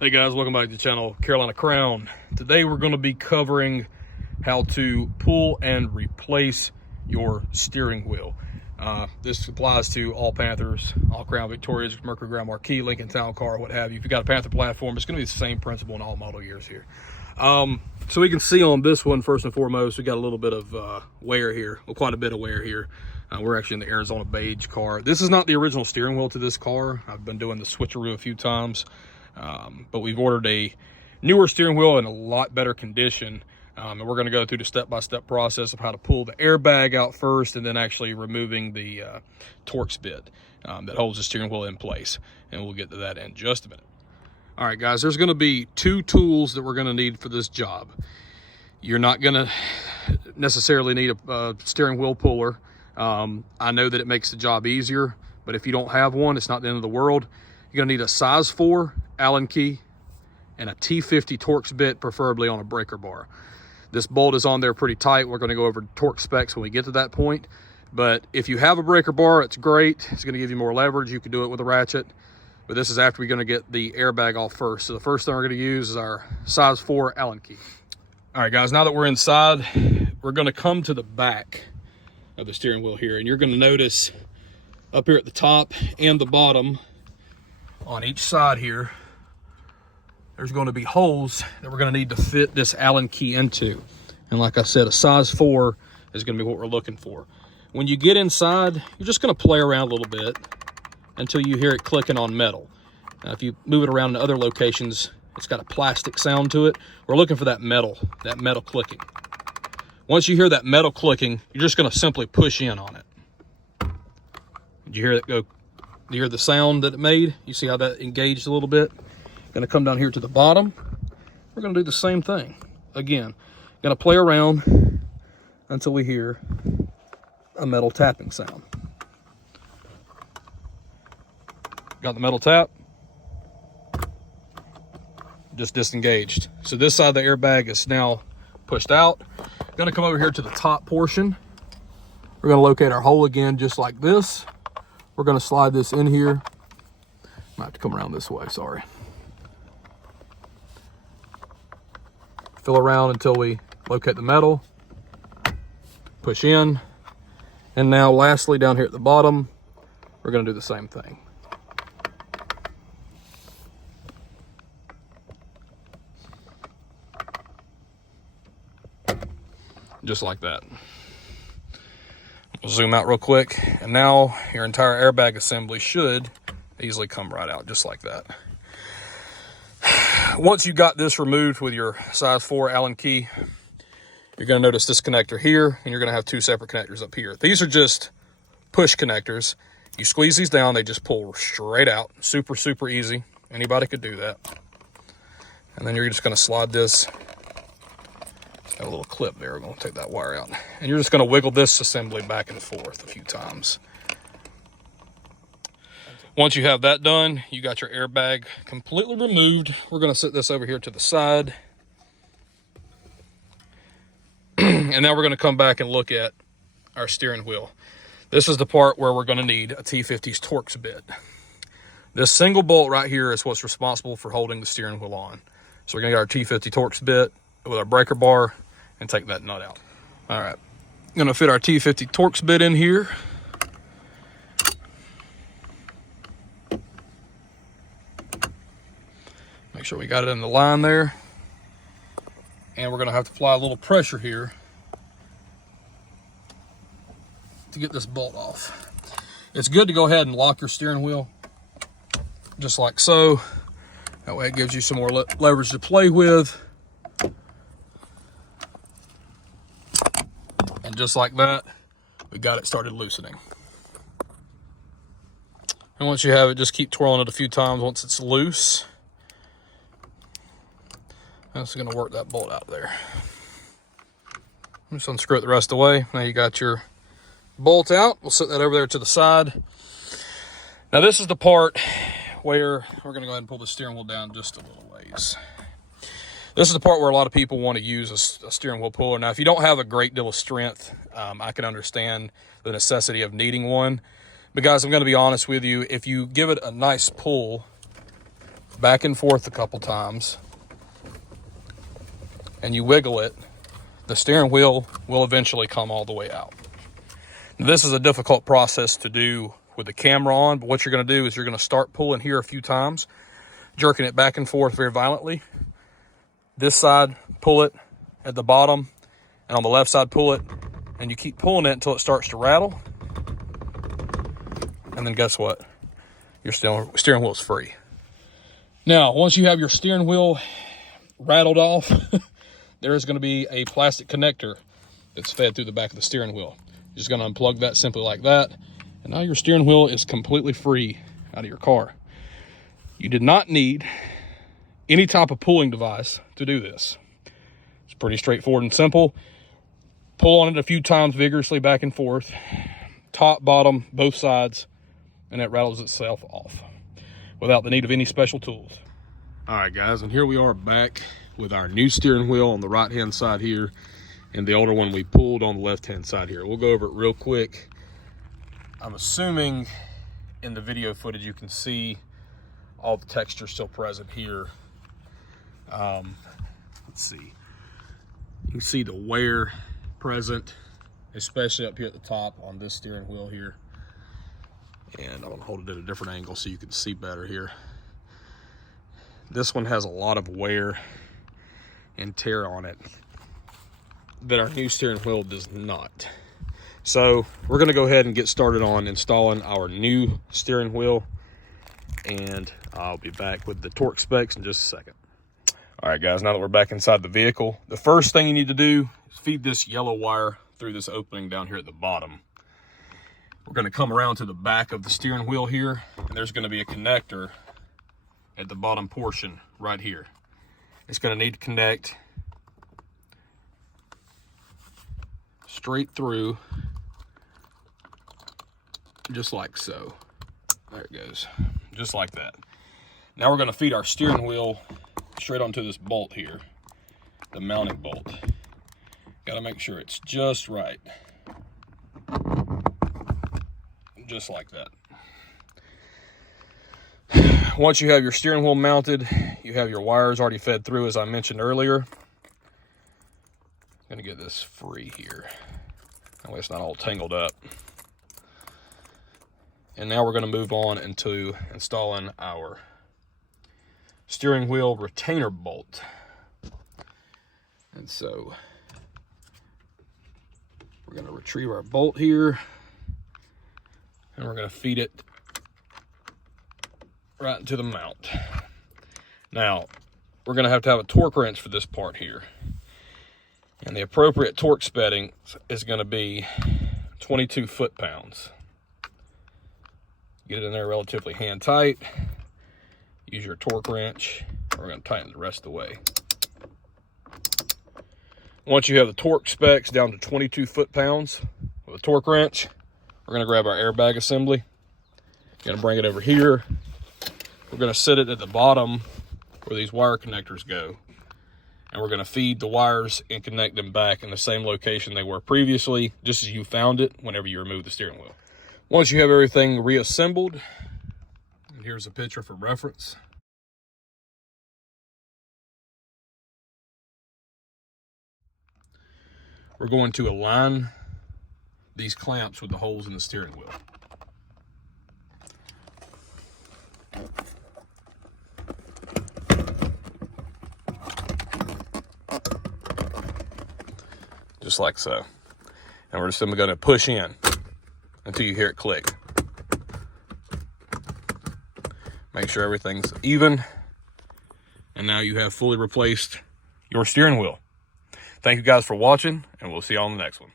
Hey guys, welcome back to the channel, Carolina Crown. Today we're going to be covering how to pull and replace your steering wheel. This applies to all Panthers, all Crown Victorias, Mercury Grand Marquis, Lincoln Town Car, what have you. If you got a Panther platform, it's going to be the same principle in all model years here. So we can see on this one, first and foremost, we got a little bit of wear here, well, quite a bit of wear here. We're actually in the Arizona beige car. This is not the original steering wheel to this car. I've been doing the switcheroo a few times. But we've ordered a newer steering wheel in a lot better condition, and we're going to go through the step-by-step process of how to pull the airbag out first, and then actually removing the Torx bit that holds the steering wheel in place, and we'll get to that in just a minute. All right, guys, there's going to be two tools that we're going to need for this job. You're not going to necessarily need a steering wheel puller. I know that it makes the job easier, but if you don't have one, it's not the end of the world. You're going to need a size 4 Allen key and a T50 Torx bit, preferably on a breaker bar. This bolt is on there pretty tight. We're going to go over Torx specs when we get to that point. But if you have a breaker bar, it's great. It's going to give you more leverage. You can do it with a ratchet. But this is after we're going to get the airbag off first. So the first thing we're going to use is our size 4 Allen key. All right, guys, now that we're inside, we're going to come to the back of the steering wheel here. And you're going to notice up here at the top and the bottom on each side here, there's going to be holes that we're going to need to fit this Allen key into. And like I said, a size 4 is going to be what we're looking for. When you get inside, you're just going to play around a little bit until you hear it clicking on metal. Now, if you move it around in other locations, it's got a plastic sound to it. We're looking for that metal clicking. Once you hear that metal clicking, you're just going to simply push in on it. Did you hear it go? Do you hear the sound that it made? You see how that engaged a little bit? Going to come down here to the bottom. We're going to do the same thing. Again, going to play around until we hear a metal tapping sound. Got the metal tap. Just disengaged. So this side of the airbag is now pushed out. Going to come over here to the top portion. We're going to locate our hole again just like this. We're going to slide this in here. Might have to come around this way, sorry. Fill around until we locate the metal. Push in. And now lastly, down here at the bottom, we're going to do the same thing. Just like that. We'll zoom out real quick, and now your entire airbag assembly should easily come right out, just like that. Once you got this removed with your size 4 Allen key, you're going to notice this connector here, and you're going to have two separate connectors up here. These are just push connectors. You squeeze these down, they just pull straight out. Super, super easy. Anybody could do that. And then you're just going to slide this. Got a little clip there. We're going to take that wire out. And you're just going to wiggle this assembly back and forth a few times. Once you have that done, you got your airbag completely removed. We're going to set this over here to the side. And now we're going to come back and look at our steering wheel. This is the part where we're going to need a T50's Torx bit. This single bolt right here is what's responsible for holding the steering wheel on. So we're going to get our T50 Torx bit with our breaker bar and take that nut out. All right, gonna fit our T50 Torx bit in here. Make sure we got it in the line there. And we're gonna have to apply a little pressure here to get this bolt off. It's good to go ahead and lock your steering wheel, just like so. That way it gives you some more leverage to play with. And just like that, we got it started loosening. And once you have it, just keep twirling it a few times once it's loose. That's going to work that bolt out there. Just unscrew it the rest of the way. Now you got your bolt out. We'll set that over there to the side. Now this is the part where we're going to go ahead and pull the steering wheel down just a little ways. This is the part where a lot of people want to use a steering wheel puller. Now, if you don't have a great deal of strength, I can understand the necessity of needing one. But guys, I'm going to be honest with you. If you give it a nice pull, back and forth a couple times and you wiggle it, the steering wheel will eventually come all the way out. Now, this is a difficult process to do with the camera on, but what you're going to do is you're going to start pulling here a few times, jerking it back and forth very violently. This side, pull it at the bottom, and on the left side, pull it, and you keep pulling it until it starts to rattle. And then guess what? Your steering wheel is free. Now, once you have your steering wheel rattled off, there is going to be a plastic connector that's fed through the back of the steering wheel. You're just going to unplug that simply like that, and now your steering wheel is completely free out of your car. You did not need any type of pulling device to do this. It's pretty straightforward and simple. Pull on it a few times vigorously back and forth, top, bottom, both sides, and it rattles itself off without the need of any special tools. All right, guys, and here we are back with our new steering wheel on the right-hand side here, and the older one we pulled on the left-hand side here. We'll go over it real quick. I'm assuming in the video footage you can see all the texture still present here. Let's see. You can see the wear present, especially up here at the top on this steering wheel here. And I'm gonna hold it at a different angle so you can see better here. This one has a lot of wear and tear on it that our new steering wheel does not. So we're gonna go ahead and get started on installing our new steering wheel, and I'll be back with the torque specs in just a second. All right, guys, now that we're back inside the vehicle, the first thing you need to do is feed this yellow wire through this opening down here at the bottom. We're going to come around to the back of the steering wheel here, and there's going to be a connector at the bottom portion right here. It's going to need to connect straight through, just like so. There it goes, just like that. Now we're going to feed our steering wheel straight onto this bolt here, the mounting bolt. Got to make sure it's just right. Just like that. Once you have your steering wheel mounted, you have your wires already fed through, as I mentioned earlier. I'm gonna get this free here. That way it's not all tangled up. And now we're gonna move on into installing our steering wheel retainer bolt. And so we're gonna retrieve our bolt here, and we're going to feed it right into the mount. Now, we're going to have a torque wrench for this part here. And the appropriate torque setting is going to be 22 foot-pounds. Get it in there relatively hand tight. Use your torque wrench. We're going to tighten the rest of the way. Once you have the torque specs down to 22 foot-pounds with a torque wrench, we're going to grab our airbag assembly. Going to bring it over here. We're going to set it at the bottom where these wire connectors go. And we're going to feed the wires and connect them back in the same location they were previously, just as you found it whenever you remove the steering wheel. Once you have everything reassembled, and here's a picture for reference. We're going to align these clamps with the holes in the steering wheel. Just like so. And we're just simply going to push in until you hear it click. Make sure everything's even. And now you have fully replaced your steering wheel. Thank you guys for watching, and we'll see you on the next one.